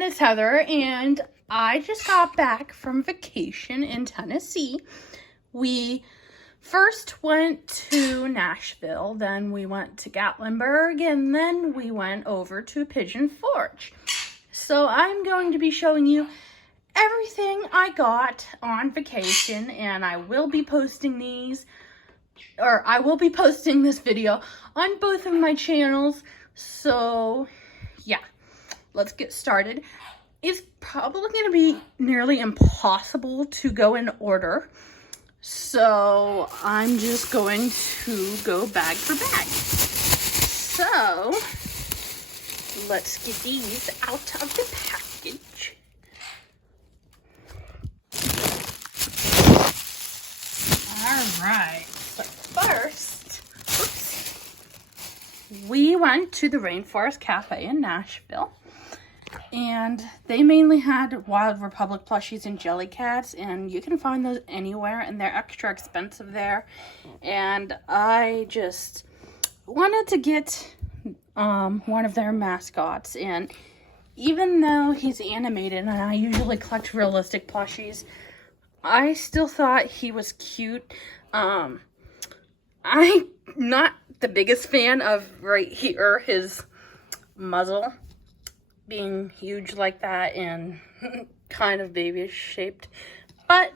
everyone, it's Heather, and I just got back from vacation in Tennessee. We first went to Nashville, then we went to Gatlinburg, and then we went over to Pigeon Forge. So I'm going to be showing you everything I got on vacation, and I will be posting this video on both of my channels. So yeah, let's get started. It's probably going to be nearly impossible to go in order, so I'm just going to go bag for bag. So let's get these out of the package. All right, so first, we went to the Rainforest Cafe in Nashville, and they mainly had Wild Republic plushies and Jellycats, and you can find those anywhere, and they're extra expensive there. And I just wanted to get one of their mascots, and even though he's animated and I usually collect realistic plushies, I still thought he was cute. I'm not the biggest fan of right here his muzzle being huge like that and kind of babyish shaped, but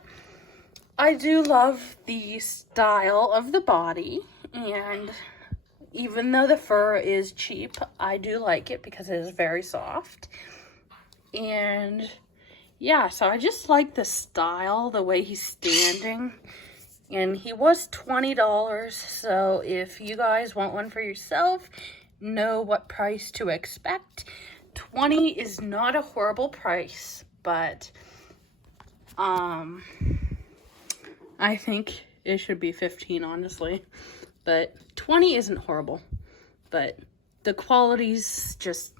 I do love the style of the body, and even though the fur is cheap, I do like it because it is very soft. And yeah, so I just like the style, the way he's standing. And he was $20, so if you guys want one for yourself, know what price to expect. $20 is not a horrible price, but I think it should be $15, honestly. But $20 isn't horrible, but the quality's just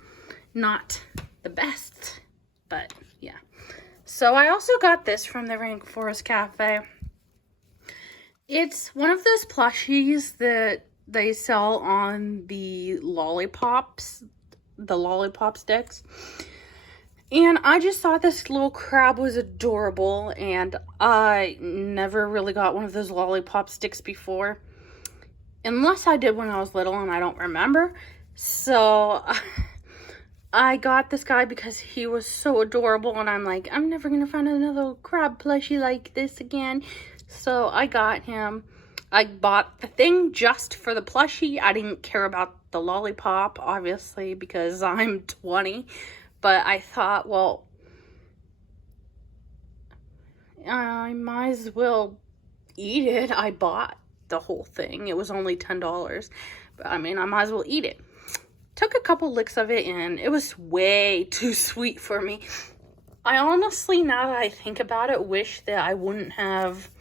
not the best. But yeah. So I also got this from the Rainforest Cafe. It's one of those plushies that they sell on the lollipop sticks. And I just thought this little crab was adorable, and I never really got one of those lollipop sticks before. Unless I did when I was little and I don't remember. So I got this guy because he was so adorable, and I'm like, I'm never going to find another crab plushie like this again. So I got him. I bought the thing just for the plushie. I didn't care about the lollipop, obviously, because I'm 20. But I thought, well, I might as well eat it. I bought the whole thing. It was only $10. But I mean, I might as well eat it. Took a couple licks of it, and it was way too sweet for me. I honestly, now that I think about it, wish that I wouldn't have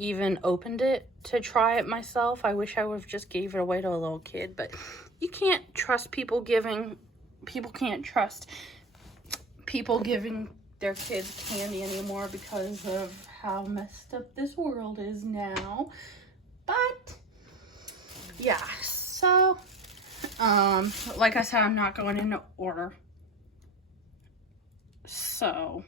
even opened it to try it myself. I wish I would have just gave it away to a little kid, but you can't trust people can't trust people giving their kids candy anymore because of how messed up this world is now. But yeah, so like I said, I'm not going in order. So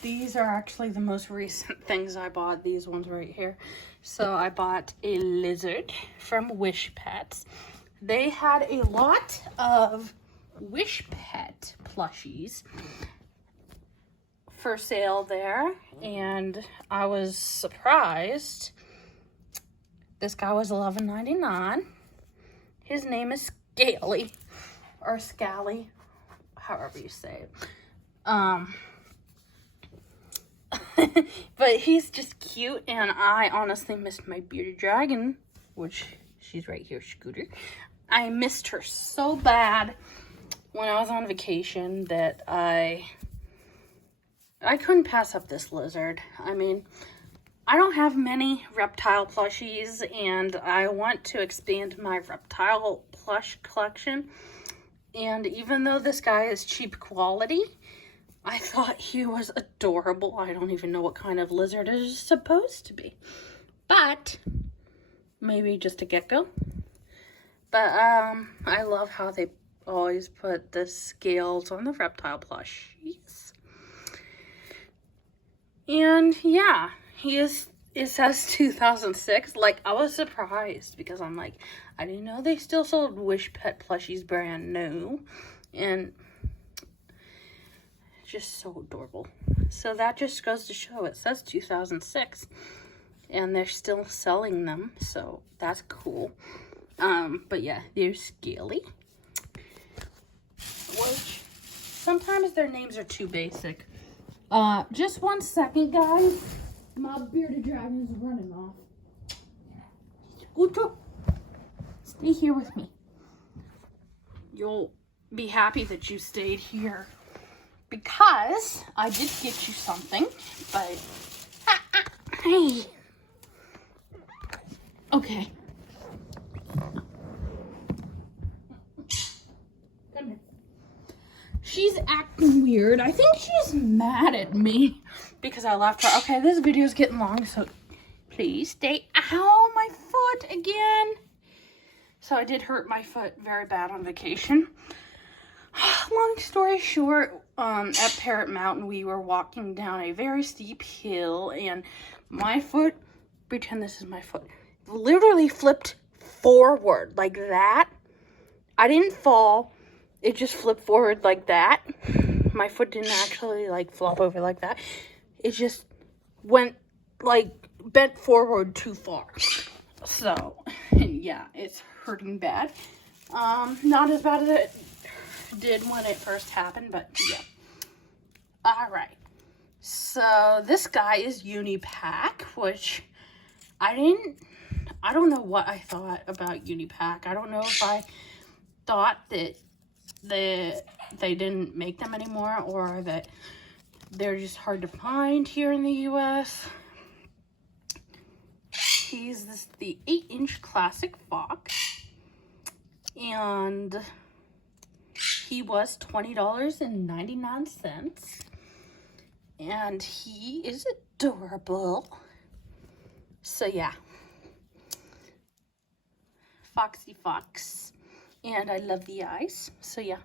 these are actually the most recent things I bought, these ones right here. So I bought a lizard from Wish Pets. They had a lot of Wish Pet plushies for sale there, and I was surprised. This guy was $11.99. His name is Scaly, or Scally, however you say it. But he's just cute, and I honestly missed my bearded dragon, which she's right here, Scooter. I missed her so bad when I was on vacation that I couldn't pass up this lizard. I mean, I don't have many reptile plushies, and I want to expand my reptile plush collection. And even though this guy is cheap quality, I thought he was adorable. I don't even know what kind of lizard it is supposed to be, but maybe just a gecko. But I love how they always put the scales on the reptile plushies. And yeah, it says 2006. Like, I was surprised because I'm like, I didn't know they still sold Wish Pet plushies brand new. And just so adorable. So that just goes to show it says 2006. And they're still selling them. So that's cool. But yeah, they're scaly. Which sometimes their names are too basic. Just 1 second, guys. My bearded dragon is running off. Scooter, stay here with me. You'll be happy that you stayed here because I did get you something, but hey. Okay. Come here. She's acting weird. I think she's mad at me because I left her. Okay, this video's getting long, so please stay. Ow, my foot again. So I did hurt my foot very bad on vacation. Long story short, at Parrot Mountain, we were walking down a very steep hill, and my foot, pretend this is my foot, literally flipped forward like that. I didn't fall. It just flipped forward like that. My foot didn't actually like flop over like that. It just went like bent forward too far. So yeah, it's hurting bad. Not as bad as it did when it first happened, but yeah. All right. So this guy is Unipack, which I don't know what I thought about Unipack. I don't know if I thought that they didn't make them anymore, or that they're just hard to find here in the US. He's the 8-inch classic fox, and he was $20.99, and he is adorable. So yeah, Foxy Fox. And I love the eyes. So yeah,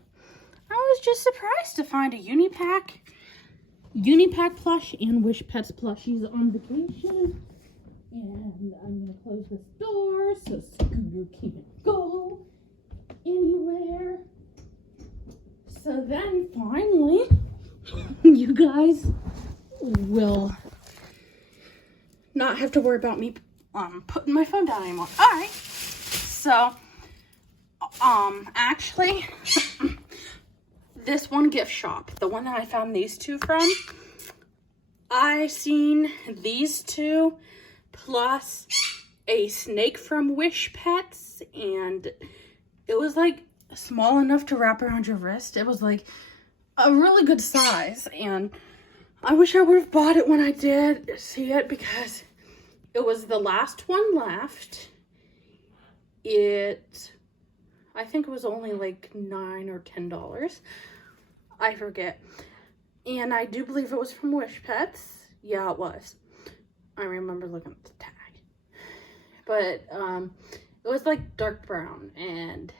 I was just surprised to find a Unipack plush and Wish Pets plushies on vacation. And I'm going to close this door so Scooter can't go anywhere. So then finally, you guys will not have to worry about me putting my phone down anymore. All right. So actually, this one gift shop, the one that I found these two from, I seen these two plus a snake from Wish Pets, and it was like small enough to wrap around your wrist. It was like a really good size, and I wish I would have bought it when I did see it because it was the last one left. I think it was only like $9 or $10. I forget. And I do believe it was from Wish Pets. Yeah, it was. I remember looking at the tag. But it was like dark brown, and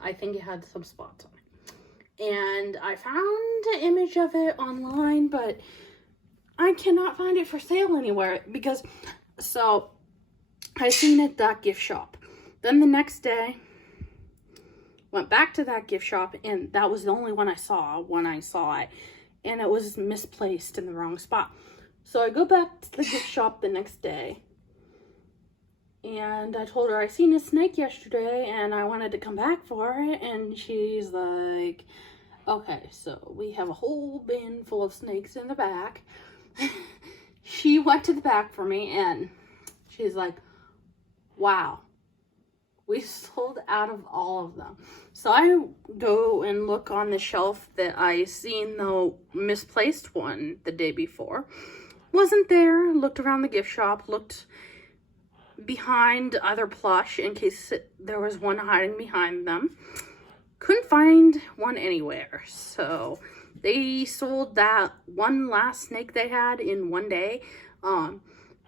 I think it had some spots on it. And I found an image of it online, but I cannot find it for sale anywhere because, so I seen it at that gift shop. Then the next day, went back to that gift shop, and that was the only one I saw when I saw it. And it was misplaced in the wrong spot. So I go back to the gift shop the next day, and I told her I seen a snake yesterday, and I wanted to come back for it. And she's like, okay, so we have a whole bin full of snakes in the back. She went to the back for me, and she's like, wow. We sold out of all of them. So I go and look on the shelf that I seen the misplaced one the day before. Wasn't there. Looked around the gift shop. Looked behind other plush in case there was one hiding behind them. Couldn't find one anywhere. So they sold that one last snake they had in one day.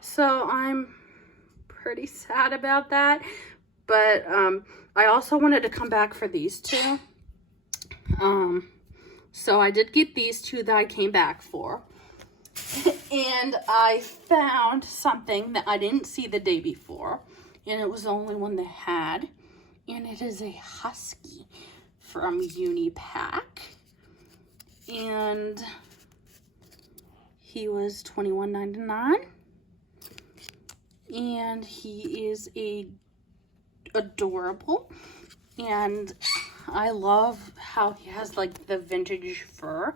So I'm pretty sad about that. But I also wanted to come back for these two. So I did get these two that I came back for. And I found something that I didn't see the day before. And it was the only one they had. And it is a husky from Unipack. And he was $21.99. And he is adorable. And I love how he has like the vintage fur.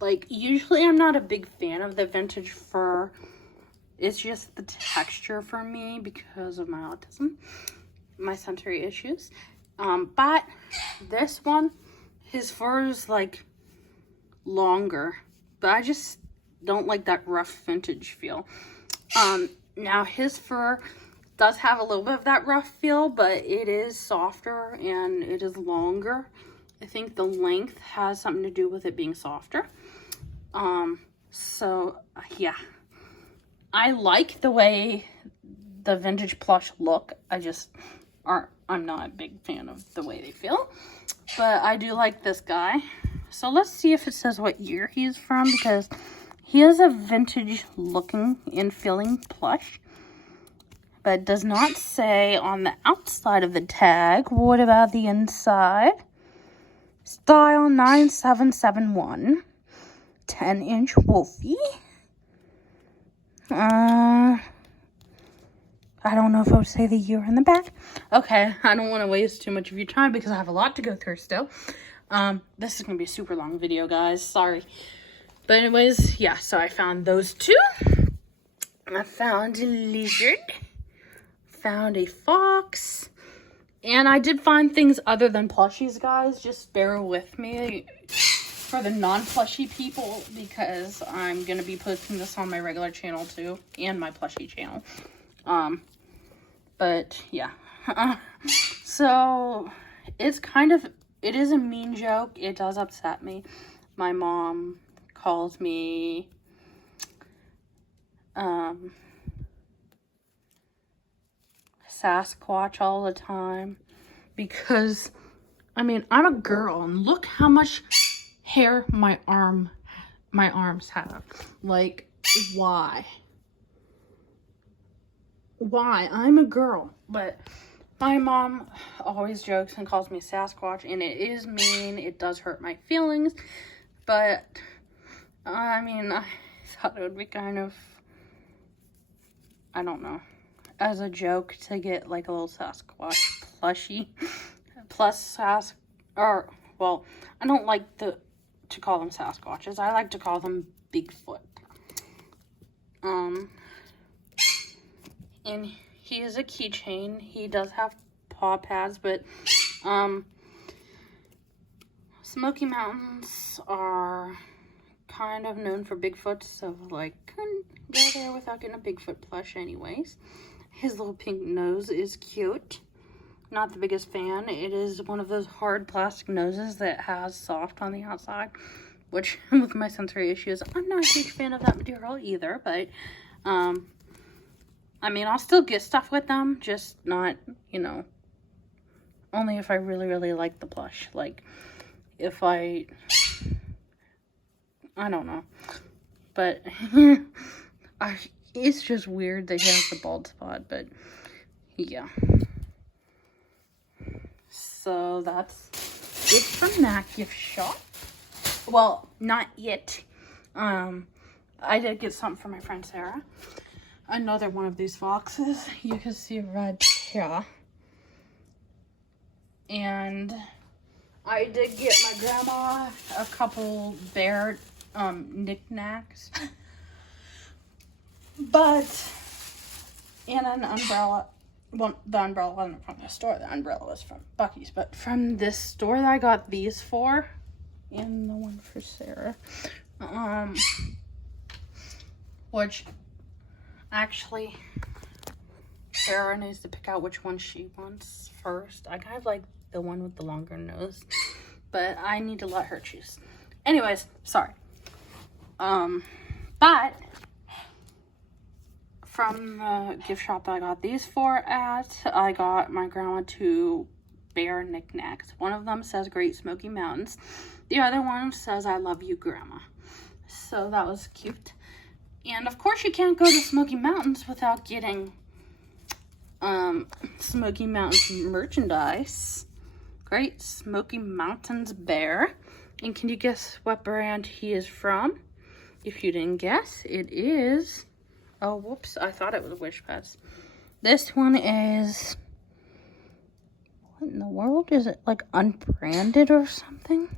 Like, usually I'm not a big fan of the vintage fur. It's just the texture for me because of my autism, my sensory issues. But this one, his fur is like longer, but I just don't like that rough vintage feel. Now his fur does have a little bit of that rough feel, but it is softer and it is longer. I think the length has something to do with it being softer. So yeah, I like the way the vintage plush look. I'm not a big fan of the way they feel, but I do like this guy. So let's see if it says what year he's from, because he is a vintage looking and feeling plush, but it does not say on the outside of the tag. What about the inside? Style 9771. 10-inch Wolfie. I don't know if I would say the year in the back. Okay, I don't want to waste too much of your time because I have a lot to go through still. This is going to be a super long video, guys. Sorry. But anyways, yeah, so I found those two. I found a lizard. Found a fox. And I did find things other than plushies, guys. Just bear with me for the non-plushie people, because I'm going to be posting this on my regular channel too, and my plushie channel. But yeah. So it is a mean joke. It does upset me. My mom calls me Sasquatch all the time, because I mean, I'm a girl and look how much hair my arms have. Like, why? I'm a girl. But my mom always jokes and calls me Sasquatch, and it is mean. It does hurt my feelings, but I mean, I thought it would be kind of, I don't know, as a joke to get like a little Sasquatch plushie. Plus well, I don't like to call them Sasquatches. I like to call them Bigfoot. And he is a keychain. He does have paw pads, but Smoky Mountains are kind of known for Bigfoot, so like couldn't go there without getting a Bigfoot plush anyways. His little pink nose is cute. Not the biggest fan. It is one of those hard plastic noses that has soft on the outside, which with my sensory issues, I'm not a huge fan of that material either. But I mean, I'll still get stuff with them, just not, you know, only if I really, really like the plush. Like, if I don't know. But it's just weird that he has the bald spot, but yeah. So that's it from that gift shop. Well, not yet. I did get something for my friend Sarah. Another one of these foxes. You can see right here. And I did get my grandma a couple bear knickknacks. But, and an umbrella. Well, the umbrella wasn't from the store. The umbrella was from Buc-ee's. But from this store that I got these for, and the one for Sarah. Which, actually, Sarah needs to pick out which one she wants first. I kind of like the one with the longer nose, but I need to let her choose. Anyways, sorry. But from the gift shop that I got these for at, I got my grandma 2 bear knickknacks. One of them says Great Smoky Mountains. The other one says I love you, Grandma. So that was cute. And of course you can't go to Smoky Mountains without getting Smoky Mountains merchandise. Great Smoky Mountains bear. And can you guess what brand he is from? If you didn't guess, it is... Oh, whoops. I thought it was Wish Pets. This one is... What in the world? Is it like unbranded or something?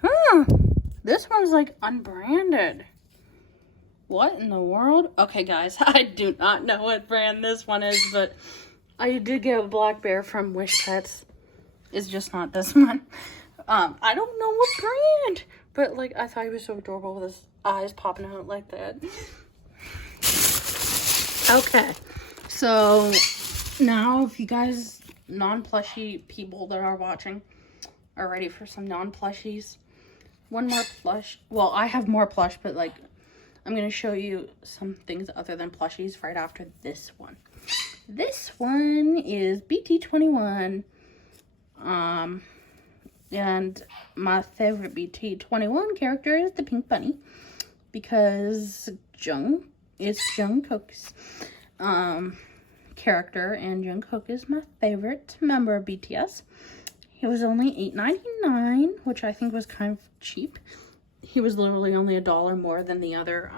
Huh. This one's like unbranded. What in the world? Okay, guys. I do not know what brand this one is, but I did get a black bear from Wish Pets. It's just not this one. I don't know what brand, but like I thought he was so adorable with his eyes popping out like that. Okay, so now if you guys non-plushie people that are watching are ready for some non-plushies, one more plush. Well, I have more plush, but like I'm gonna show you some things other than plushies right after this one. This one is BT21. And my favorite BT21 character is the Pink Bunny, because it's Jungkook's character, and Jungkook is my favorite member of BTS. He was only $8.99, which I think was kind of cheap. He was literally only $1 more than the other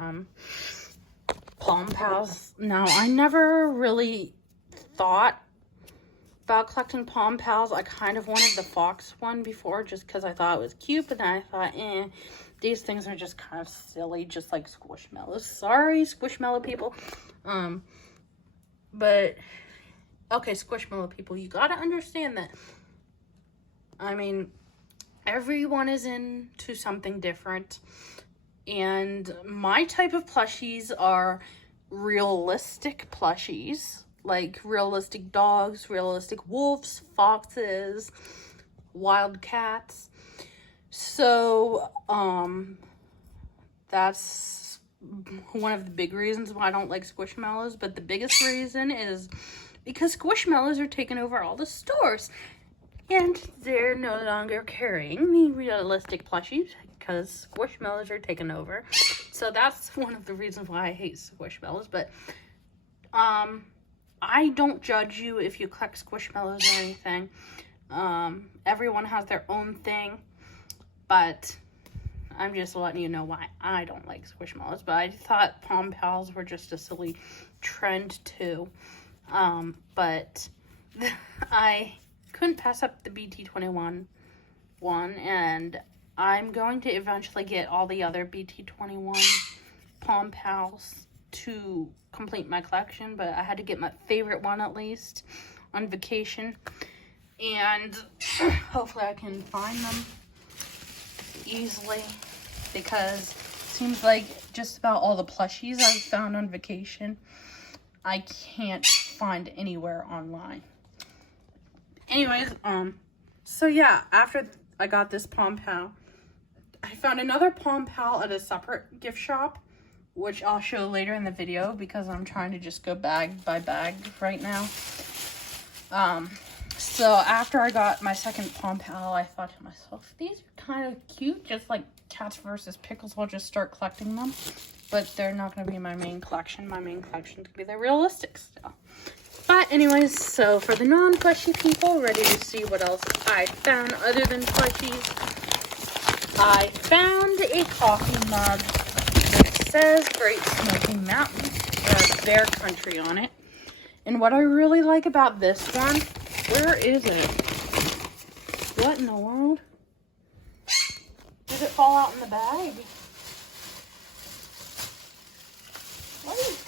Palm Pals. Now, I never really thought about collecting Palm Pals. I kind of wanted the Fox one before just because I thought it was cute, but then I thought, these things are just kind of silly, just like Squishmallows. Sorry, Squishmallow people. But, okay, Squishmallow people, you gotta understand that, I mean, everyone is into something different, and my type of plushies are realistic plushies. Like realistic dogs, realistic wolves, foxes, wild cats. So, that's one of the big reasons why I don't like Squishmallows. But the biggest reason is because Squishmallows are taking over all the stores. And they're no longer carrying the realistic plushies because Squishmallows are taking over. So that's one of the reasons why I hate Squishmallows. But, I don't judge you if you collect Squishmallows or anything. Everyone has their own thing, but I'm just letting you know why I don't like Squishmallows. But I thought Palm Pals were just a silly trend too. But I couldn't pass up the BT21 one, and I'm going to eventually get all the other BT21 Palm Pals to complete my collection, but I had to get my favorite one at least on vacation, and hopefully I can find them easily, because it seems like just about all the plushies I've found on vacation I can't find anywhere online. Anyways, so yeah, after I got this Palm Pal, I found another Palm Pal at a separate gift shop, which I'll show later in the video because I'm trying to just go bag by bag right now. So after I got my second Palm Pal, I thought to myself, these are kind of cute, just like Cats versus Pickles. I'll just start collecting them, but they're not going to be my main collection. My main collection is going to be the realistic stuff. But anyways, so for the non-plushie people, ready to see what else I found other than plushies, I found a coffee mug. It says Great Smoky Mountains, Bear Country on it. And what I really like about this one, where is it? What in the world? Did it fall out in the bag? Wait.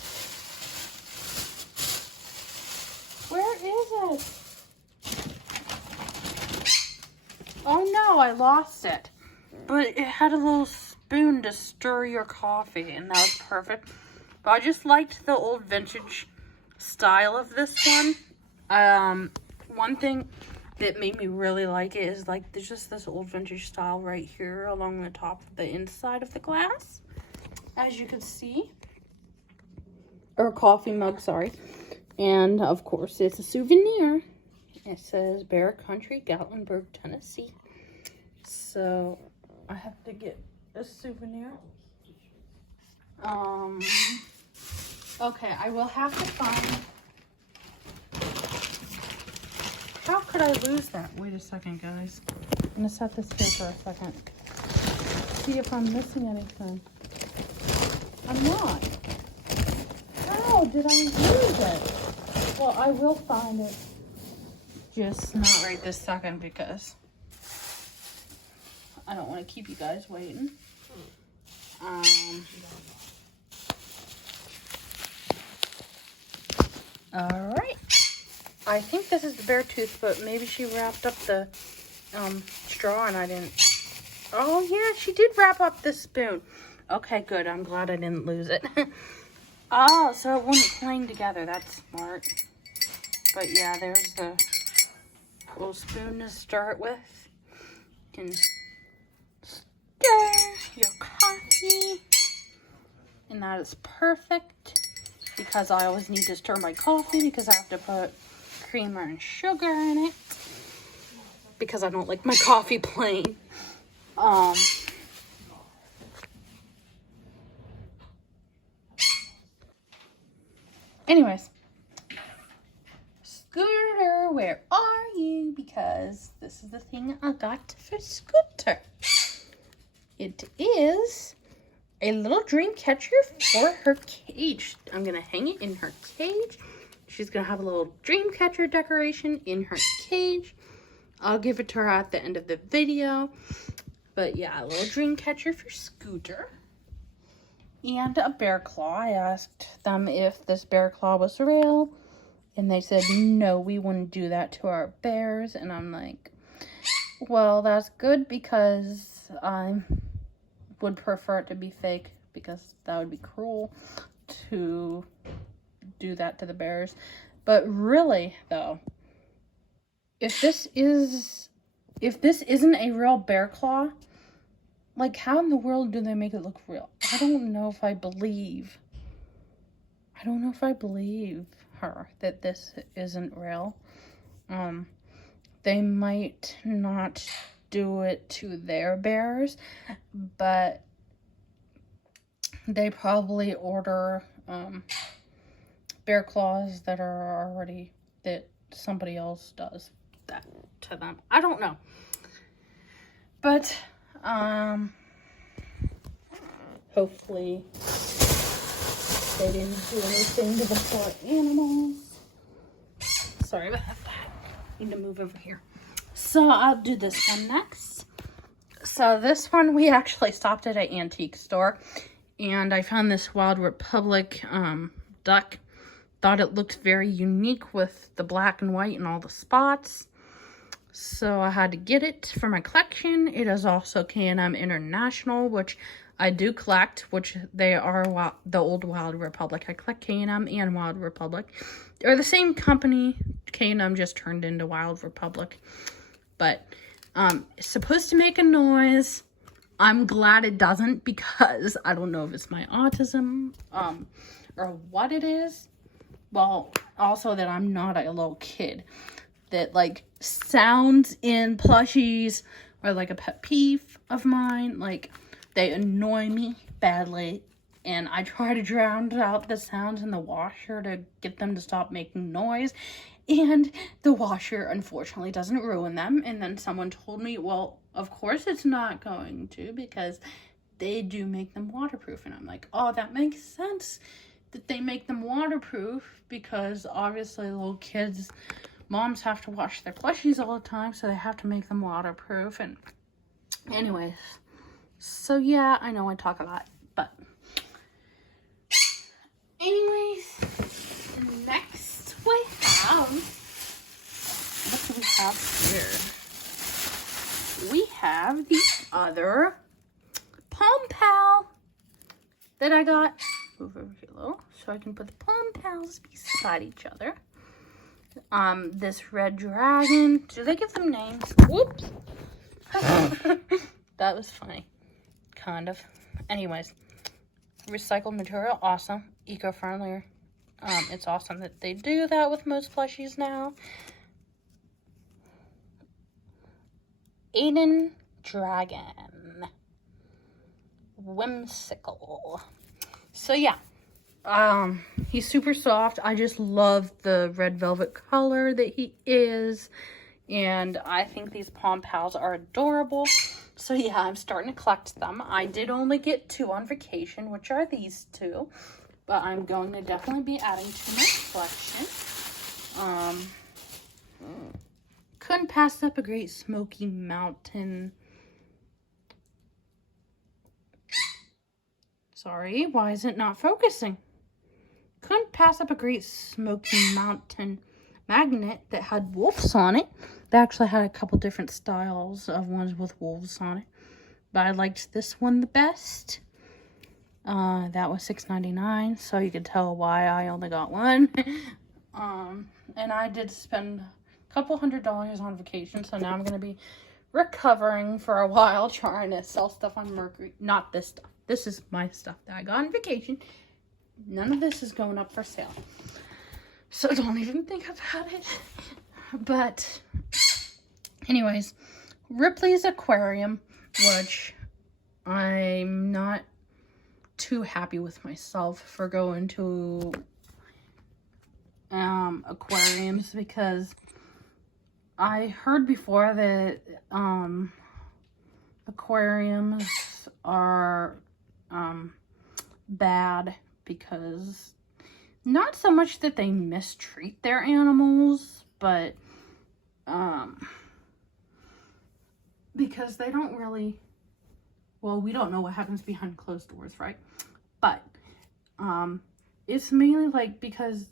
Where is it? Oh no, I lost it. But it had a little spoon to stir your coffee, and that was perfect. But I just liked the old vintage style of this one. One thing that made me really like it is like there's just this old vintage style right here along the top of the inside of the glass, as you can see, or coffee mug, sorry. And of course it's a souvenir, It says Bear Country, Gatlinburg, Tennessee. So I have to get a souvenir. Okay, I will have to find. How could I lose that? Wait a second, guys. I'm gonna set this here for a second. See if I'm missing anything. I'm not. How did I lose it? Well, I will find it. Just not right this second because I don't want to keep you guys waiting. All right. I think this is the bear tooth, but maybe she wrapped up the straw and I didn't. Oh, yeah, she did wrap up the spoon. Okay, good. I'm glad I didn't lose it. Oh, so it wouldn't cling together. That's smart. But yeah, there's the little spoon to start with. You can stir your coffee. And that is perfect because I always need to stir my coffee because I have to put creamer and sugar in it because I don't like my coffee plain. Anyways, Scooter, where are you? Because this is the thing I got for Scooter. It is a little dream catcher for her cage. I'm going to hang it in her cage. She's going to have a little dream catcher decoration in her cage. I'll give it to her at the end of the video. But yeah, a little dream catcher for Scooter. And a bear claw. I asked them if this bear claw was real. And they said, no, we wouldn't do that to our bears. And I'm like, well, that's good because I would prefer it to be fake. Because that would be cruel to do that to the bears. But really, though, if this isn't a real bear claw, like, how in the world do they make it look real? I don't know if I believe her that this isn't real. They might not do it to their bears, but they probably order bear claws that are already, that somebody else does that to them. I don't know. But hopefully they didn't do anything to the poor animals. Sorry about that. Need to move over here. So I'll do this one next. So this one, we actually stopped at an antique store and I found this Wild Republic duck. Thought it looked very unique with the black and white and all the spots. So I had to get it for my collection. It is also K&M International, which I do collect, which they are the old Wild Republic. I collect K&M and Wild Republic. They're the same company. K&M just turned into Wild Republic. But it's supposed to make a noise. I'm glad it doesn't because I don't know if it's my autism or what it is. Well, also that I'm not a little kid. That, like, sounds in plushies are, like, a pet peeve of mine. Like, they annoy me badly. And I try to drown out the sounds in the washer to get them to stop making noise. And the washer, unfortunately, doesn't ruin them. And then someone told me, well, of course it's not going to because they do make them waterproof. And I'm like, oh, that makes sense that they make them waterproof because obviously little kids, moms have to wash their plushies all the time, so they have to make them waterproof. And anyways, so yeah, I know I talk a lot, but anyways, next we have, what do we have here? We have the other Palm Pal that I got. Move over here a little so I can put the Palm Pals beside each other. This red dragon. Do they give them names? Whoops. That was funny. Kind of. Anyways. Recycled material. Awesome. Eco-friendly. It's awesome that they do that with most plushies now. Aiden Dragon. Whimsical. So yeah. He's super soft. I just love the red velvet color that he is. And I think these Pom Pals are adorable. So yeah, I'm starting to collect them. I did only get 2 on vacation, which are these 2. But I'm going to definitely be adding to my collection. Couldn't pass up a Great Smoky Mountain. Sorry, why is it not focusing? Couldn't pass up a Great Smoky Mountain magnet that had wolves on it. They actually had a couple different styles of ones with wolves on it. But I liked this one the best. That was $6.99, so you can tell why I only got one. And I did spend a couple $100 on vacation, so now I'm going to be recovering for a while, trying to sell stuff on Mercury. Not this stuff. This is my stuff that I got on vacation. None of this is going up for sale. So don't even think about it. But anyways, Ripley's Aquarium, which I'm not too happy with myself for going to aquariums, because I heard before that aquariums are bad because not so much that they mistreat their animals, but because they don't really, well, we don't know what happens behind closed doors, right? But it's mainly like because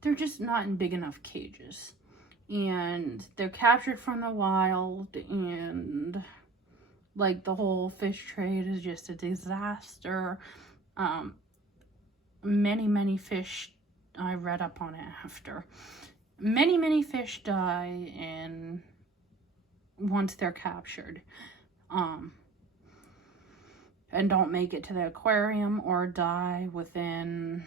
they're just not in big enough cages, and they're captured from the wild, and like the whole fish trade is just a disaster. Many fish, I read up on it after, many fish die and once they're captured, and don't make it to the aquarium, or die within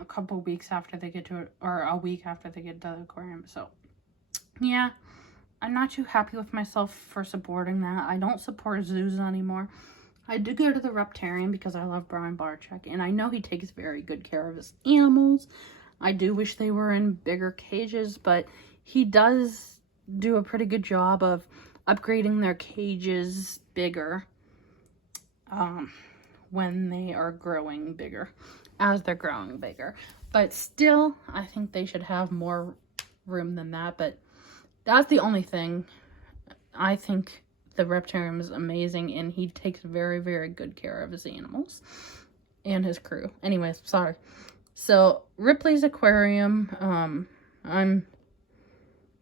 a couple weeks after they get to it, or a week after they get to the aquarium. So yeah, I'm not too happy with myself for supporting that. I don't support zoos anymore. I do go to the Reptarian because I love Brian Barczyk, and I know he takes very good care of his animals. I do wish they were in bigger cages, but he does do a pretty good job of upgrading their cages bigger when they are growing bigger, as they're growing bigger. But still, I think they should have more room than that. But that's the only thing. I think the Reptarium is amazing, and he takes very good care of his animals and his crew. Anyways, sorry. So Ripley's Aquarium, I'm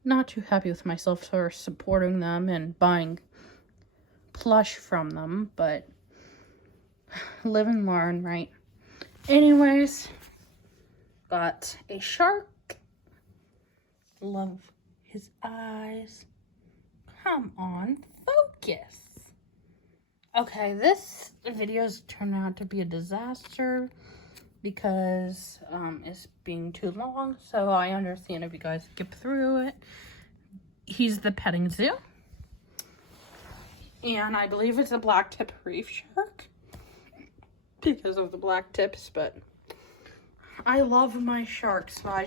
not too happy with myself for supporting them and buying plush from them, but live and learn, right? Anyways, got a shark. Love his eyes. Come on, focus. Okay, this video's turned out to be a disaster because it's being too long, so I understand if you guys skip through it. He's the petting zoo, and I believe it's a black tip reef shark because of the black tips, but I love my sharks, so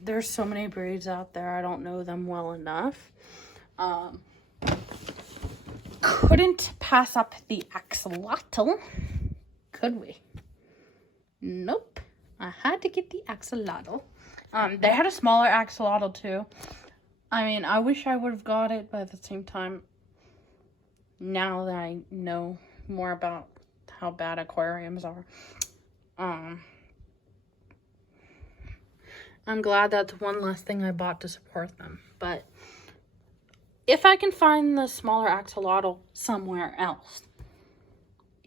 there's so many breeds out there, I don't know them well enough. Couldn't pass up the axolotl, could we? Nope. I had to get the axolotl. They had a smaller axolotl too. I mean, I wish I would have got it, but at the same time, now that I know more about how bad aquariums are, I'm glad that's one less thing I bought to support them. But if I can find the smaller axolotl somewhere else,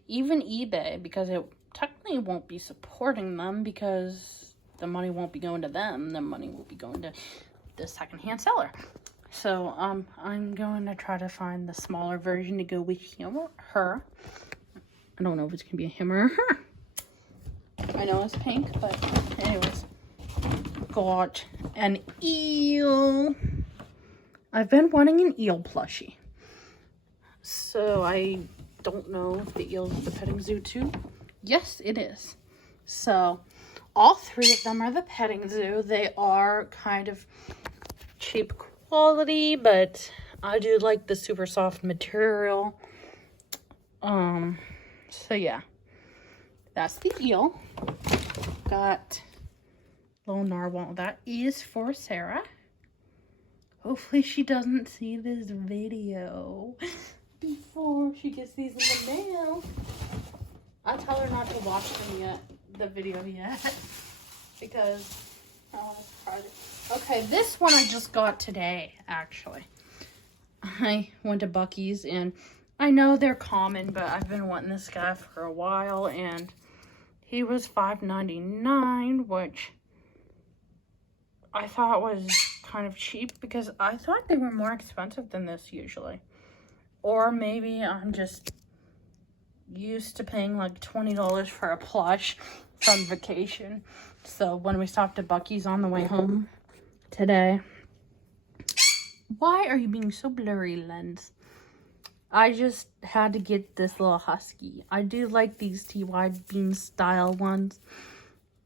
even eBay, because it technically won't be supporting them because the money won't be going to them, the money will be going to the secondhand seller. So I'm going to try to find the smaller version to go with him or her. I don't know if it's gonna be a him or a her. I know it's pink, but anyways, got an eel. I've been wanting an eel plushie. So I don't know if the eel's at the petting zoo too. Yes, it is. So all three of them are the petting zoo. They are kind of cheap quality, but I do like the super soft material. So yeah, that's the eel. Got little narwhal. That is for Sarah. Hopefully she doesn't see this video before she gets these in the mail. I'll tell her not to watch them yet, the video yet, because okay, this one I just got today, actually. I went to Buc-ee's, and I know they're common, but I've been wanting this guy for a while, and he was $5.99, which I thought was kind of cheap because I thought they were more expensive than this usually. Or maybe I'm just used to paying like $20 for a plush from vacation. So when we stopped at Buc-ee's on the way home today. Why are you being so blurry, Lens? I just had to get this little husky. I do like these TY Bean style ones.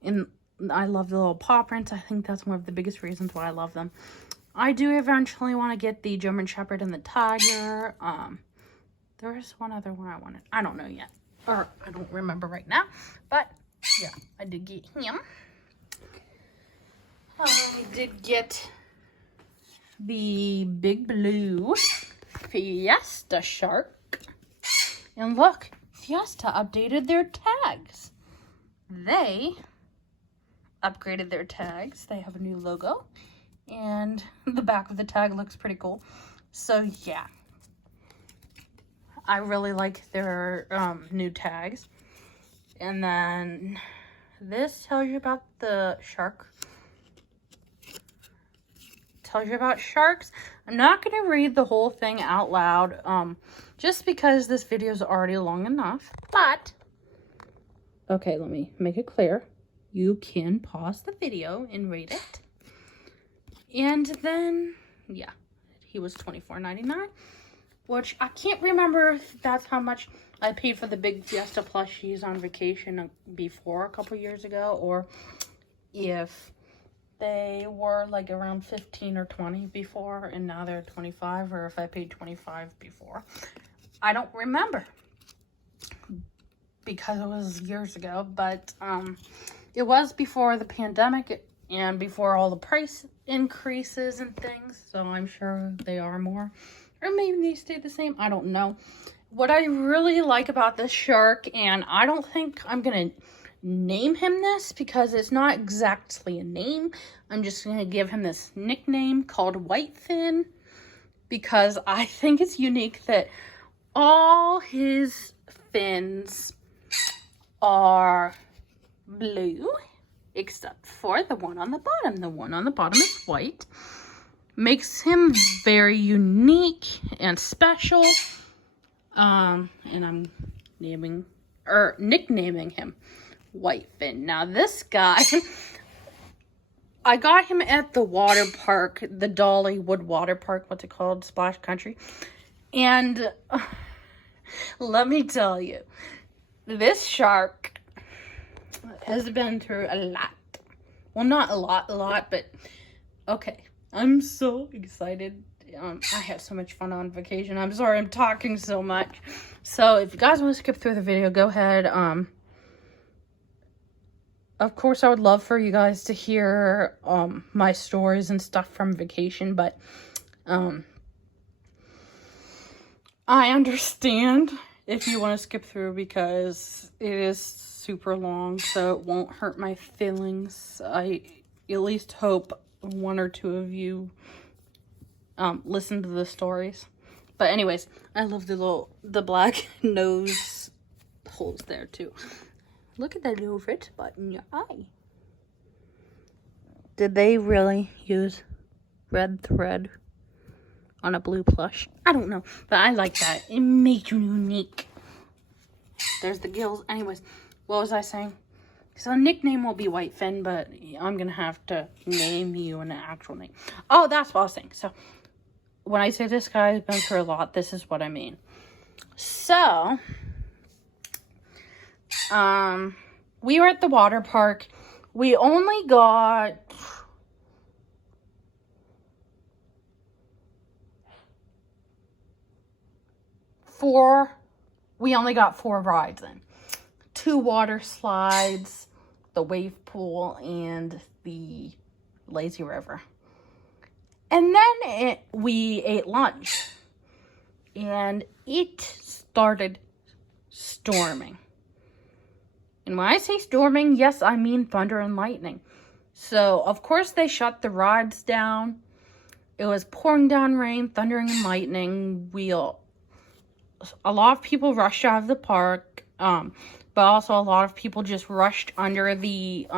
And I love the little paw prints. I think that's one of the biggest reasons why I love them. I do eventually want to get the German Shepherd and the Tiger. There was one other one I wanted. I don't know yet. Or I don't remember right now. But yeah, I did get him. I did get the Big Blue Fiesta Shark. And look, Fiesta updated their tags. They upgraded their tags. They have a new logo. And the back of the tag looks pretty cool. So yeah. I really like their new tags. And then this tells you about the shark. Tells you about sharks. I'm not going to read the whole thing out loud. Just because this video is already long enough. But, okay, let me make it clear. You can pause the video and read it. And then, yeah, he was $24.99. Which I can't remember if that's how much I paid for the big Fiesta plushies on vacation before a couple years ago. Or if they were like around 15 or 20 before and now they're 25, or if I paid 25 before. I don't remember because it was years ago, but it was before the pandemic and before all the price increases and things, so I'm sure they are more, or maybe they stay the same. I don't know. What I really like about this shark, and I don't think I'm gonna name him this because it's not exactly a name. I'm just going to give him this nickname called Whitefin because I think it's unique that all his fins are blue except for the one on the bottom. The one on the bottom is white. Makes him very unique and special. And I'm nicknaming him Whitefin. Now this guy, I got him at the water park, the Dollywood water park, what's it called? Splash Country. And let me tell you, this shark has been through a lot. Well, not a lot, but okay. I'm so excited. I had so much fun on vacation. I'm sorry I'm talking so much. So if you guys want to skip through the video, go ahead. Of course, I would love for you guys to hear my stories and stuff from vacation, but I understand if you want to skip through because it is super long, so it won't hurt my feelings. I at least hope one or two of you listen to the stories. But anyways, I love the black nose holes there too. Look at that little red spot in your eye. Did they really use red thread on a blue plush? I don't know, but I like that. It makes you unique. There's the gills. Anyways, what was I saying? So nickname will be Whitefin, but I'm going to have to name you an actual name. Oh, that's what I was saying. So when I say this guy's been through a lot, this is what I mean. So, we were at the water park. We only got four rides in. 2 water slides, the wave pool, and the lazy river. And then we ate lunch. And it started storming. And when I say storming, yes, I mean thunder and lightning. So, of course, they shut the rides down. It was pouring down rain, thundering and lightning. A lot of people rushed out of the park, but also a lot of people just rushed under the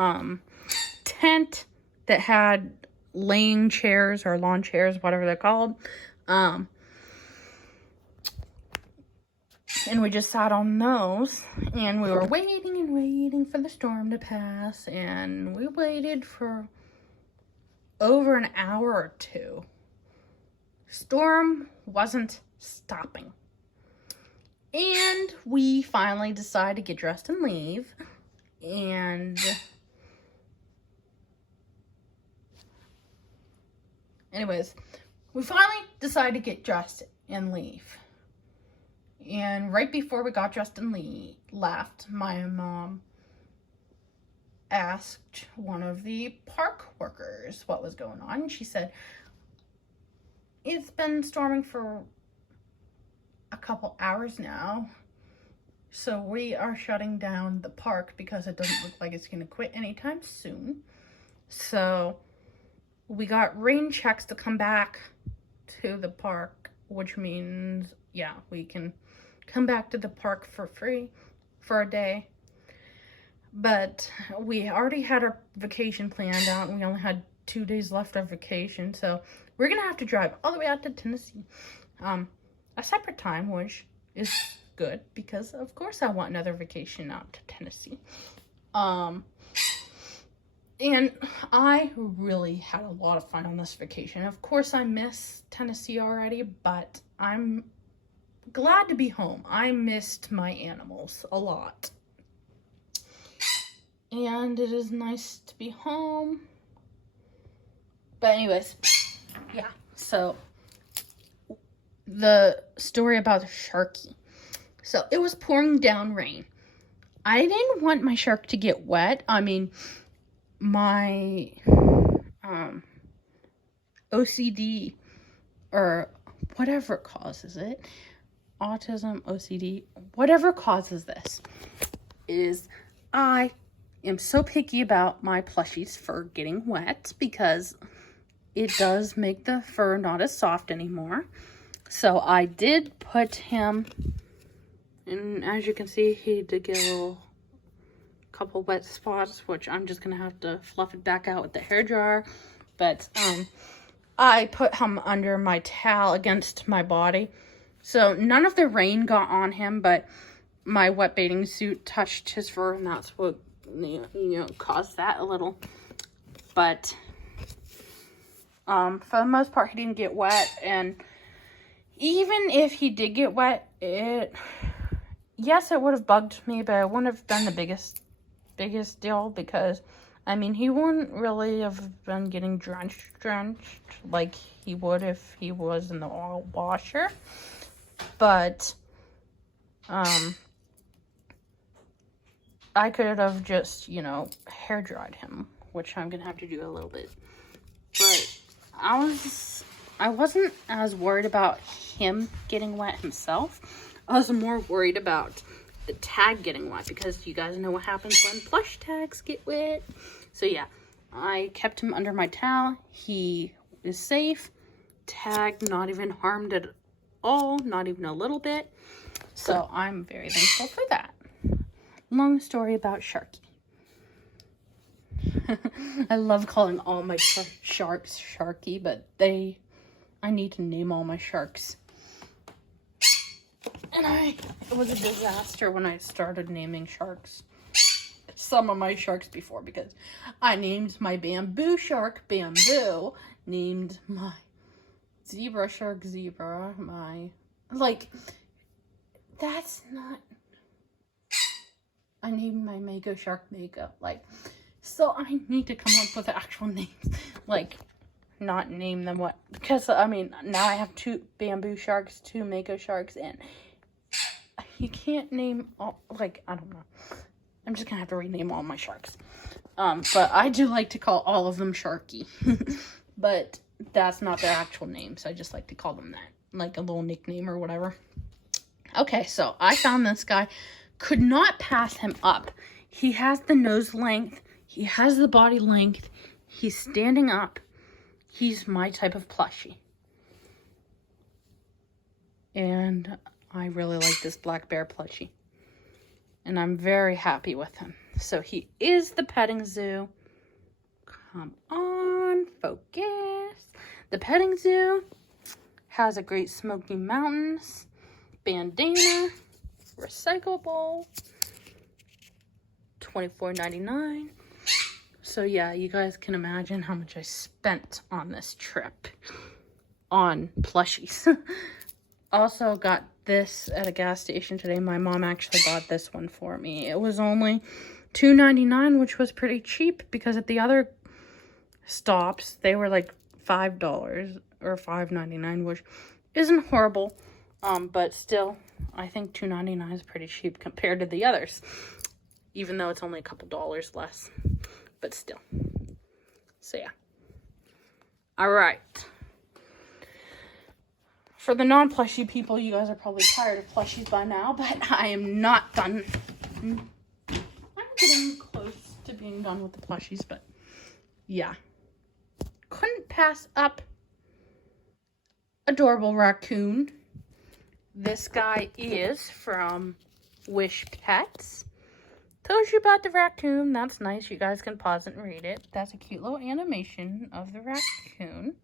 tent that had laying chairs or lawn chairs, whatever they're called. And we just sat on those, and we were waiting and waiting for the storm to pass, and we waited for over an hour or 2. Storm wasn't stopping. And we finally decided to get dressed and leave. And anyways, we finally decided to get dressed and leave. And right before we got dressed and left, my mom asked one of the park workers what was going on. And she said, it's been storming for a couple hours now, so we are shutting down the park because it doesn't look like it's going to quit anytime soon. So we got rain checks to come back to the park, which means, yeah, we can come back to the park for free for a day. But we already had our vacation planned out, and we only had 2 days left of vacation, so we're gonna have to drive all the way out to Tennessee a separate time, which is good because of course I want another vacation out to Tennessee. And I really had a lot of fun on this vacation. Of course I miss Tennessee already, but I'm glad to be home. I missed my animals a lot. And it is nice to be home. But anyways, yeah, so the story about the Sharky. So it was pouring down rain. I didn't want my shark to get wet. I mean, my OCD, or whatever causes it, autism, OCD, whatever causes this, is I am so picky about my plushie's fur getting wet because it does make the fur not as soft anymore. So I did put him, and as you can see, he did get a couple wet spots, which I'm just gonna have to fluff it back out with the hair dryer. But I put him under my towel against my body, so none of the rain got on him, but my wet bathing suit touched his fur, and that's what caused that a little. But for the most part, he didn't get wet. And even if he did get wet, yes, it would have bugged me, but it wouldn't have been the biggest deal, because I mean, he wouldn't really have been getting drenched like he would if he was in the oil washer. But I could have just, hair dried him, which I'm gonna have to do a little bit. But I wasn't as worried about him getting wet himself. I was more worried about the tag getting wet, because you guys know what happens when plush tags get wet. So yeah, I kept him under my towel. He is safe. Tag not even harmed at all, not even a little bit. So I'm very thankful for that. Long story about Sharky. I love calling all my sharks Sharky, but I need to name all my sharks. And it was a disaster when I started naming some of my sharks before, because I named my bamboo shark Bamboo, named my Zebra Shark Zebra. Like, that's not... I named my Mako Shark Mako. Like, so I need to come up with actual names. Like, not name them what... Because, I mean, now I have 2 bamboo sharks, 2 Mako sharks, and you can't name all... Like, I don't know. I'm just gonna have to rename all my sharks. But I do like to call all of them Sharky. But that's not their actual names. I just like to call them that. Like a little nickname or whatever. Okay, so I found this guy. Could not pass him up. He has the nose length. He has the body length. He's standing up. He's my type of plushie. And I really like this black bear plushie. And I'm very happy with him. So he is the petting zoo. Come on, focus. The petting zoo has a Great Smoky Mountains bandana, recyclable, $24.99. So yeah, you guys can imagine how much I spent on this trip on plushies. Also got this at a gas station today. My mom actually bought this one for me. It was only $2.99, which was pretty cheap because at the other stops they were like $5 or $5.99, which isn't horrible. But still, I think $2.99 is pretty cheap compared to the others, even though it's only a couple dollars less, but still. So yeah. All right. For the non-plushie people, you guys are probably tired of plushies by now, but I am not done. I'm getting close to being done with the plushies, but yeah. Couldn't pass up adorable raccoon. This guy is from Wish Pets. Tells you about the raccoon. That's nice. You guys can pause it and read it. That's a cute little animation of the raccoon.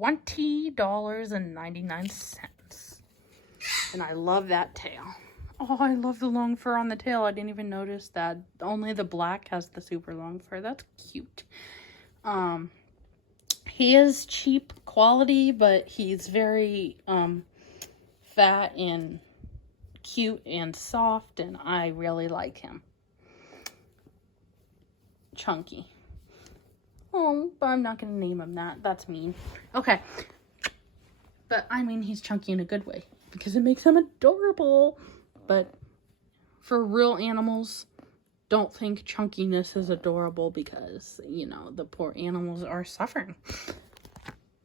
$20.99. And I love that tail. Oh, I love the long fur on the tail. I didn't even notice that. Only the black has the super long fur. That's cute. He is cheap quality, but he's very fat and cute and soft, and I really like him. Chunky. Oh, but I'm not going to name him that. That's mean. Okay. But, I mean, he's chunky in a good way, because it makes him adorable. But for real animals, don't think chunkiness is adorable because, you know, the poor animals are suffering.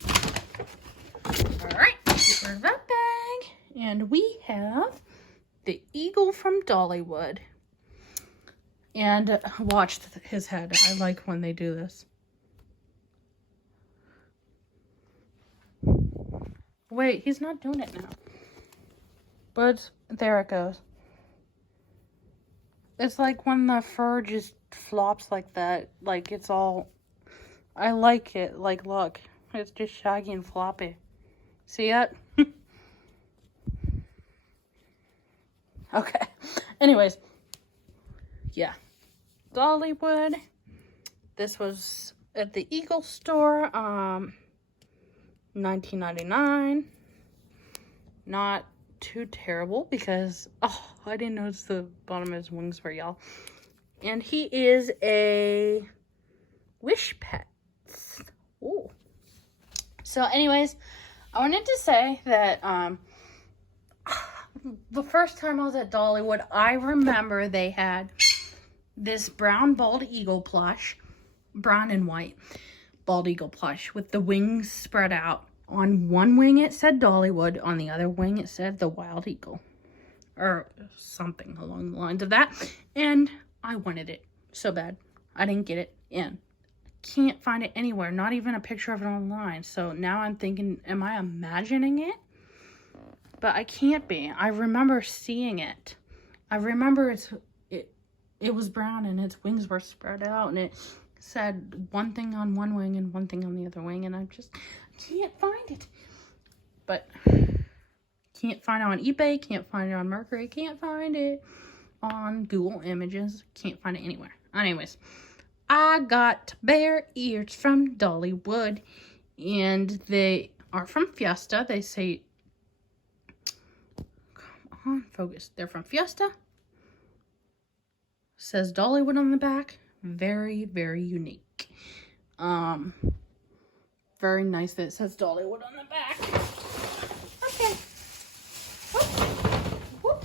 Alright, here's that bag. And we have the eagle from Dollywood. And watch his head. I like when they do this. Wait, he's not doing it now. But there it goes. It's like when the fur just flops like that. Like it's all... I like it. Like, look. It's just shaggy and floppy. See it? Okay. Anyways. Yeah. Dollywood. This was at the Eagle store. $19.99. Not too terrible because I didn't notice the bottom of his wings were yellow. And he is a Wish Pets. Ooh. So anyways, I wanted to say that the first time I was at Dollywood, I remember they had this brown bald eagle plush, brown and white bald eagle plush with the wings spread out. On one wing it said Dollywood, on the other wing it said the Wild Eagle. Or something along the lines of that. And I wanted it so bad. I didn't get it, and can't find it anywhere. Not even a picture of it online. So now I'm thinking, am I imagining it? But I can't be. I remember seeing it. I remember it was brown and its wings were spread out, and it said one thing on one wing and one thing on the other wing, and I can't find it. But can't find it on eBay, can't find it on Mercury, can't find it on Google Images, can't find it anywhere. Anyways, I got bear ears from Dollywood, and they are from Fiesta. They say, come on, focus. They're from Fiesta. Says Dollywood on the back. Very, very unique. Very nice that it says Dollywood on the back. Okay. Whoop.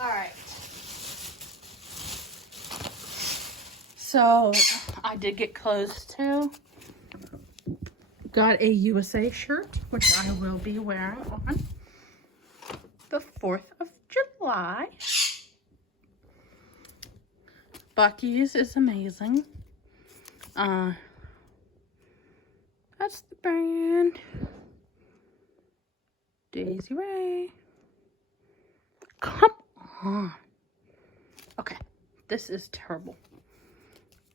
All right. So I did get clothes too. Got a USA shirt, which I will be wearing on the 4th of July. Buc-ee's is amazing. That's the brand. Daisy Ray. Come on. Okay, this is terrible.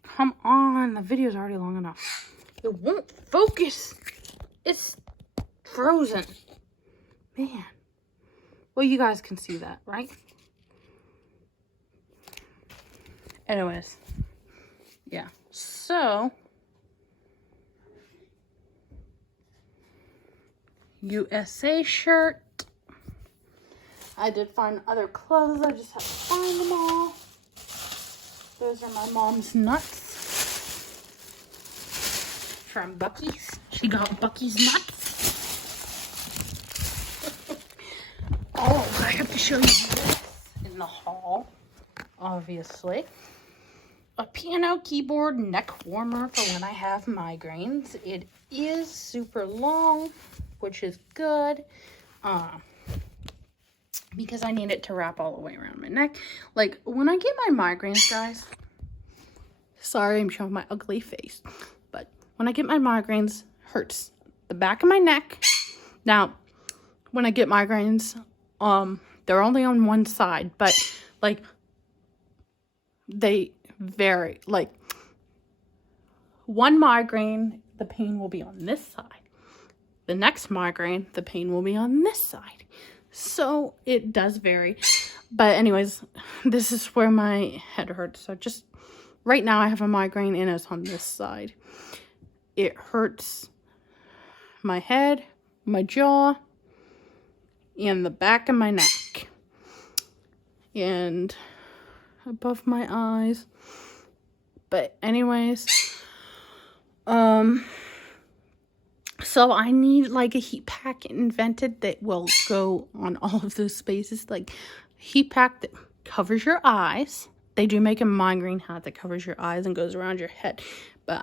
Come on, the video's already long enough. It won't focus. It's frozen. Man. Well, you guys can see that, right? Anyways. Yeah. So. USA shirt. I did find other clothes. I just have to find them all. Those are my mom's nuts. From Buc-ee's. She got Buc-ee's nuts. Oh, I have to show you this in the haul, obviously. A piano keyboard neck warmer for when I have migraines. It is super long, which is good, because I need it to wrap all the way around my neck. Like, when I get my migraines, guys, sorry I'm showing my ugly face, but when I get my migraines, hurts the back of my neck. Now, when I get migraines, they're only on one side, but, like, they vary. Like, one migraine, the pain will be on this side. The next migraine, the pain will be on this side. So, it does vary. But anyways, this is where my head hurts. So, just right now I have a migraine and it's on this side. It hurts my head, my jaw, and the back of my neck. And above my eyes. But anyways, so I need like a heat pack invented that will go on all of those spaces. Like heat pack that covers your eyes. They do make a migraine hat that covers your eyes and goes around your head. But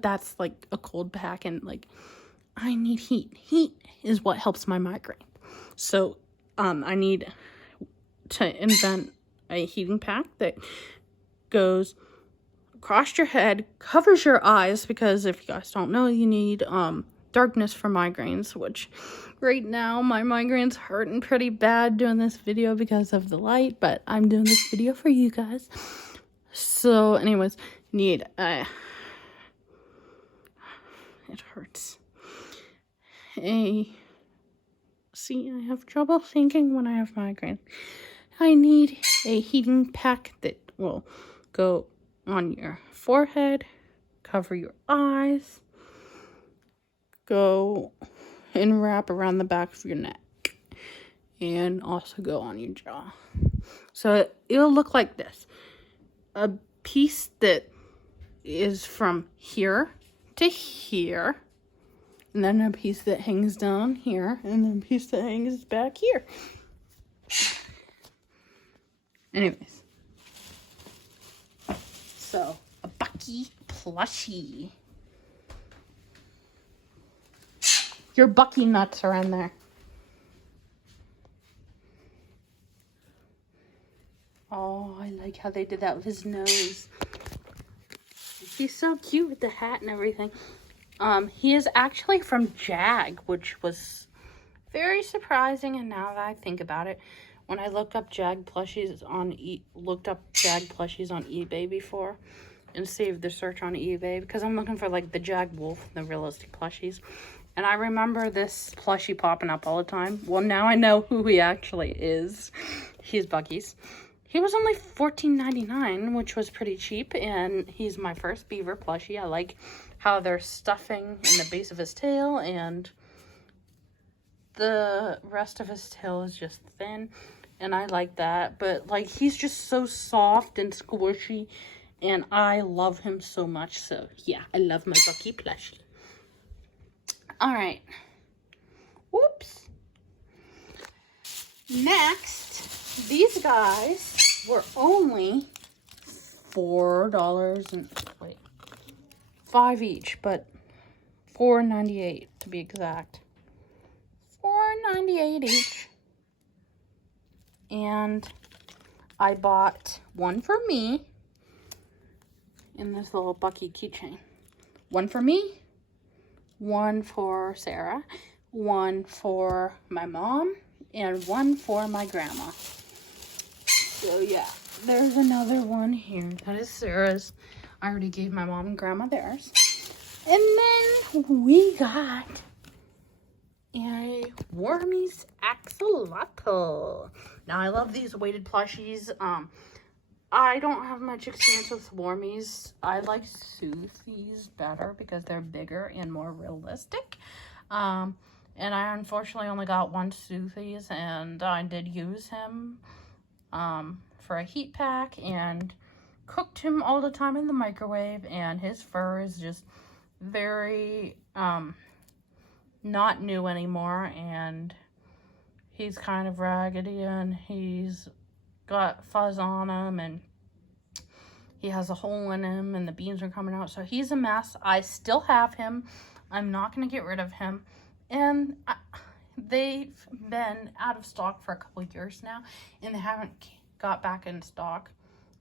that's like a cold pack, and like I need heat. Heat is what helps my migraine. So I need to invent a heating pack that goes across your head, covers your eyes, because if you guys don't know, you need darkness for migraines, which right now my migraines hurting pretty bad doing this video because of the light, but I'm doing this video for you guys. So anyways, need it hurts. See, I have trouble thinking when I have migraine. I need a heating pack that will go on your forehead, cover your eyes, go and wrap around the back of your neck, and also go on your jaw. So it'll look like this. A piece that is from here to here, and then a piece that hangs down here, and then a piece that hangs back here. Anyways. So, a Buc-ee plushie. Your Buc-ee nuts are in there. Oh, I like how they did that with his nose. He's so cute with the hat and everything. He is actually from Jag, which was very surprising. And now that I think about it, when I looked up Jag plushies on eBay before and saved the search on eBay, because I'm looking for like the Jag Wolf, the realistic plushies. And I remember this plushie popping up all the time. Well, now I know who he actually is. He's Buc-ee's. He was only $14.99, which was pretty cheap, and he's my first beaver plushie. I like how they're stuffing in the base of his tail, and the rest of his tail is just thin, and I like that. But, like, he's just so soft and squishy, and I love him so much. So, yeah, I love my Bucky plushie. All right. Whoops. Next, these guys were only $4 and wait, 5 each, but $4.98 to be exact. $4.98 each. And I bought one for me in this little Bucky keychain. One for me, one for Sarah, one for my mom, and one for my grandma. So yeah, there's another one here. That is Sarah's. I already gave my mom and grandma theirs. And then we got a Wormies Axolotl. Now I love these weighted plushies. I don't have much experience with Wormies. I like Soothies better because they're bigger and more realistic. And I unfortunately only got one Soothies, and I did use him for a heat pack and cooked him all the time in the microwave, and his fur is just very not new anymore, and he's kind of raggedy, and he's got fuzz on him, and he has a hole in him, and the beams are coming out, so he's a mess. I still have him. I'm not going to get rid of him, and they've been out of stock for a couple of years now, and they haven't got back in stock.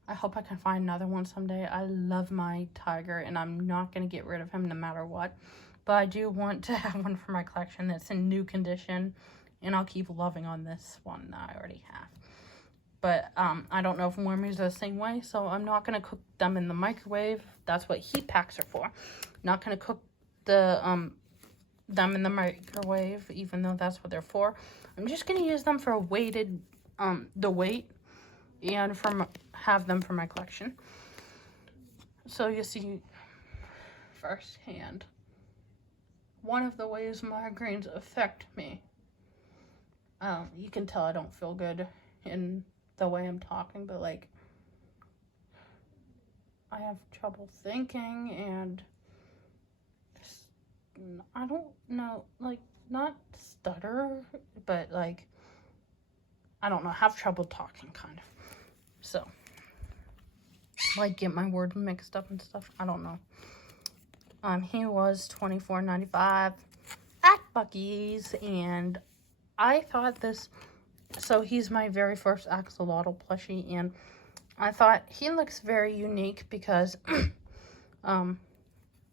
I hope I can find another one someday. I love my tiger, and I'm not going to get rid of him no matter what, but I do want to have one for my collection that's in new condition, and I'll keep loving on this one that I already have. But I don't know if Wormies are the same way, so I'm not going to cook them in the microwave. That's what heat packs are for. Not going to cook the them in the microwave, even though that's what they're for. I'm just going to use them for weighted, the weight, and have them for my collection. So you see firsthand one of the ways migraines affect me. You can tell I don't feel good in the way I'm talking, but like I have trouble thinking, and I don't know, like, not stutter, but like I don't know, have trouble talking kind of. So like get my words mixed up and stuff. I don't know. He was $24.95 at Buc-ee's, and I thought this, so he's my very first axolotl plushie, and I thought he looks very unique because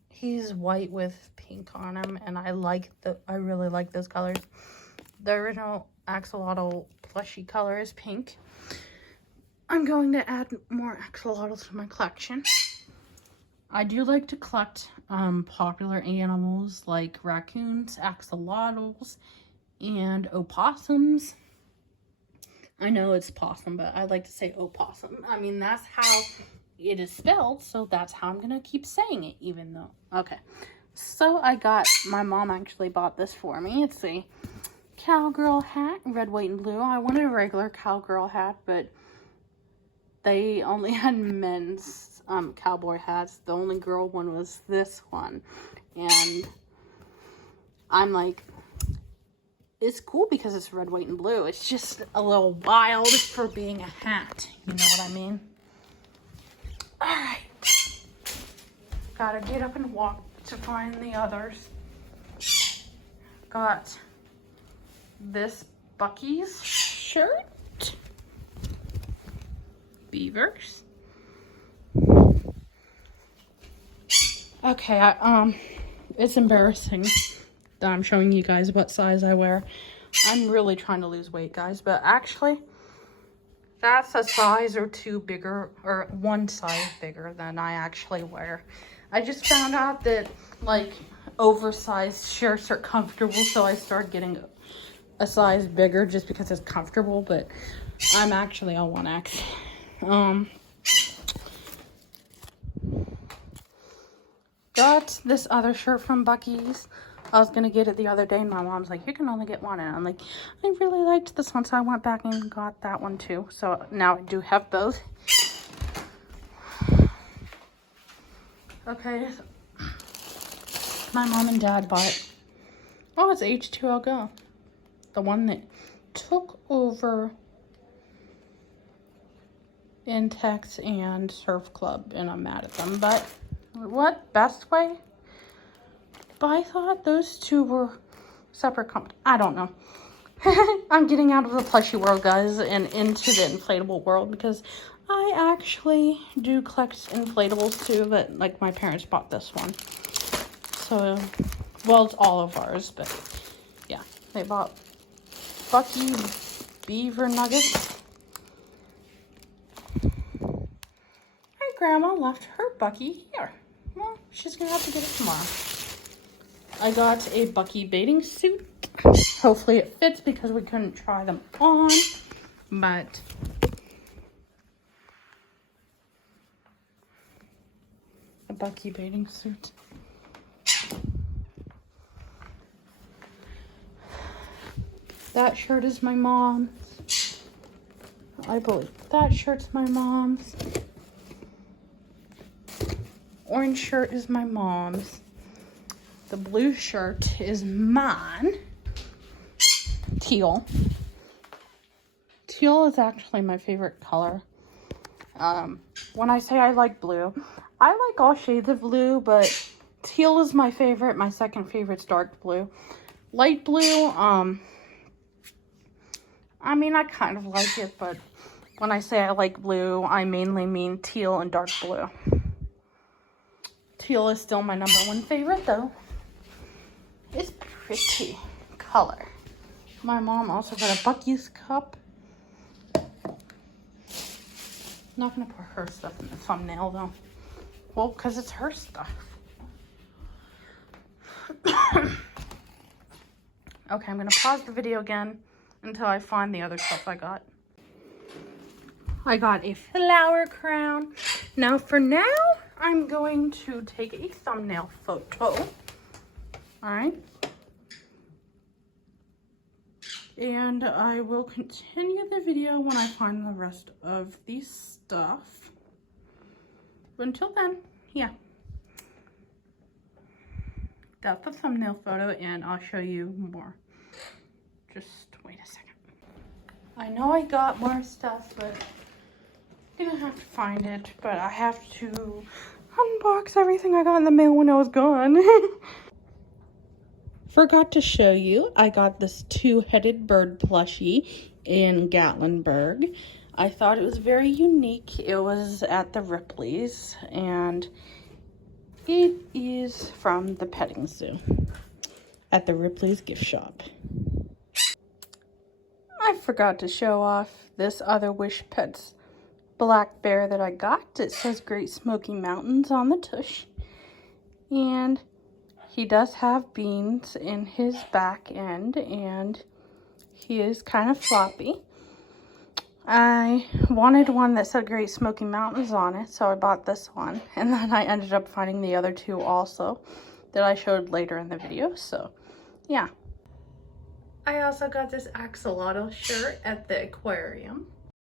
he's white with pink on him, and I really like those colors. The original axolotl plushie color is pink. I'm going to add more axolotls to my collection. I do like to collect popular animals like raccoons, axolotls, and opossums. I know it's possum, but I like to say opossum. I mean, that's how it is spelled, so that's how I'm going to keep saying it, even though... Okay, so my mom actually bought this for me. It's a cowgirl hat, red, white, and blue. I wanted a regular cowgirl hat, but they only had men's cowboy hats. The only girl one was this one, and I'm like, it's cool because it's red, white, and blue. It's just a little wild for being a hat. You know what I mean? Alright. Gotta get up and walk to find the others. Got this Buc-ee's shirt. Beavers. Okay, it's embarrassing that I'm showing you guys what size I wear. I'm really trying to lose weight, guys, but actually that's a size or two bigger, or one size bigger than I actually wear. I just found out that like oversized shirts are comfortable, so I started getting a size bigger just because it's comfortable, but I'm actually a 1X. Got this other shirt from Buc-ee's. I was gonna get it the other day, and my mom's like, you can only get one. And I'm like, I really liked this one, so I went back and got that one too. So now I do have both. Okay. My mom and dad bought, oh, it's H2O Go. The one that took over Intex and Surf Club, and I'm mad at them. But what? Best Way? But I thought those two were separate companies. I don't know. I'm getting out of the plushie world, guys, and into the inflatable world, because I actually do collect inflatables too, but like my parents bought this one. So, well, it's all of ours, but yeah, they bought Buc-ee beaver nuggets. My grandma left her Buc-ee here. Well, she's gonna have to get it tomorrow. I got a Buc-ee bathing suit. Hopefully it fits, because we couldn't try them on, but a Buc-ee bathing suit. That shirt is my mom's. I believe that shirt's my mom's. Orange shirt is my mom's. The blue shirt is mine. Teal. Teal is actually my favorite color. When I say I like blue, I like all shades of blue, but teal is my favorite. My second favorite's dark blue. Light blue, I mean, I kind of like it, but when I say I like blue, I mainly mean teal and dark blue. Teal is still my #1 favorite, though. It's pretty color. My mom also got a Buc-ee's cup. Not gonna put her stuff in the thumbnail, though. Well, because it's her stuff. Okay, I'm gonna pause the video again until I find the other stuff I got. I got a flower crown. Now, for now, I'm going to take a thumbnail photo. All right. And I will continue the video when I find the rest of the stuff. But until then, yeah. That's the thumbnail photo, and I'll show you more. Just wait a second. I know I got more stuff, but I'm gonna have to find it. But I have to unbox everything I got in the mail when I was gone. Forgot to show you, I got this two-headed bird plushie in Gatlinburg. I thought it was very unique. It was at the Ripley's, and it is from the petting zoo at the Ripley's gift shop. I forgot to show off this other Wish Pets black bear that I got. It says Great Smoky Mountains on the tush. And he does have beans in his back end, and he is kind of floppy. I wanted one that said Great Smoky Mountains on it, so I bought this one. And then I ended up finding the other two also that I showed later in the video, so yeah. I also got this axolotl shirt at the aquarium.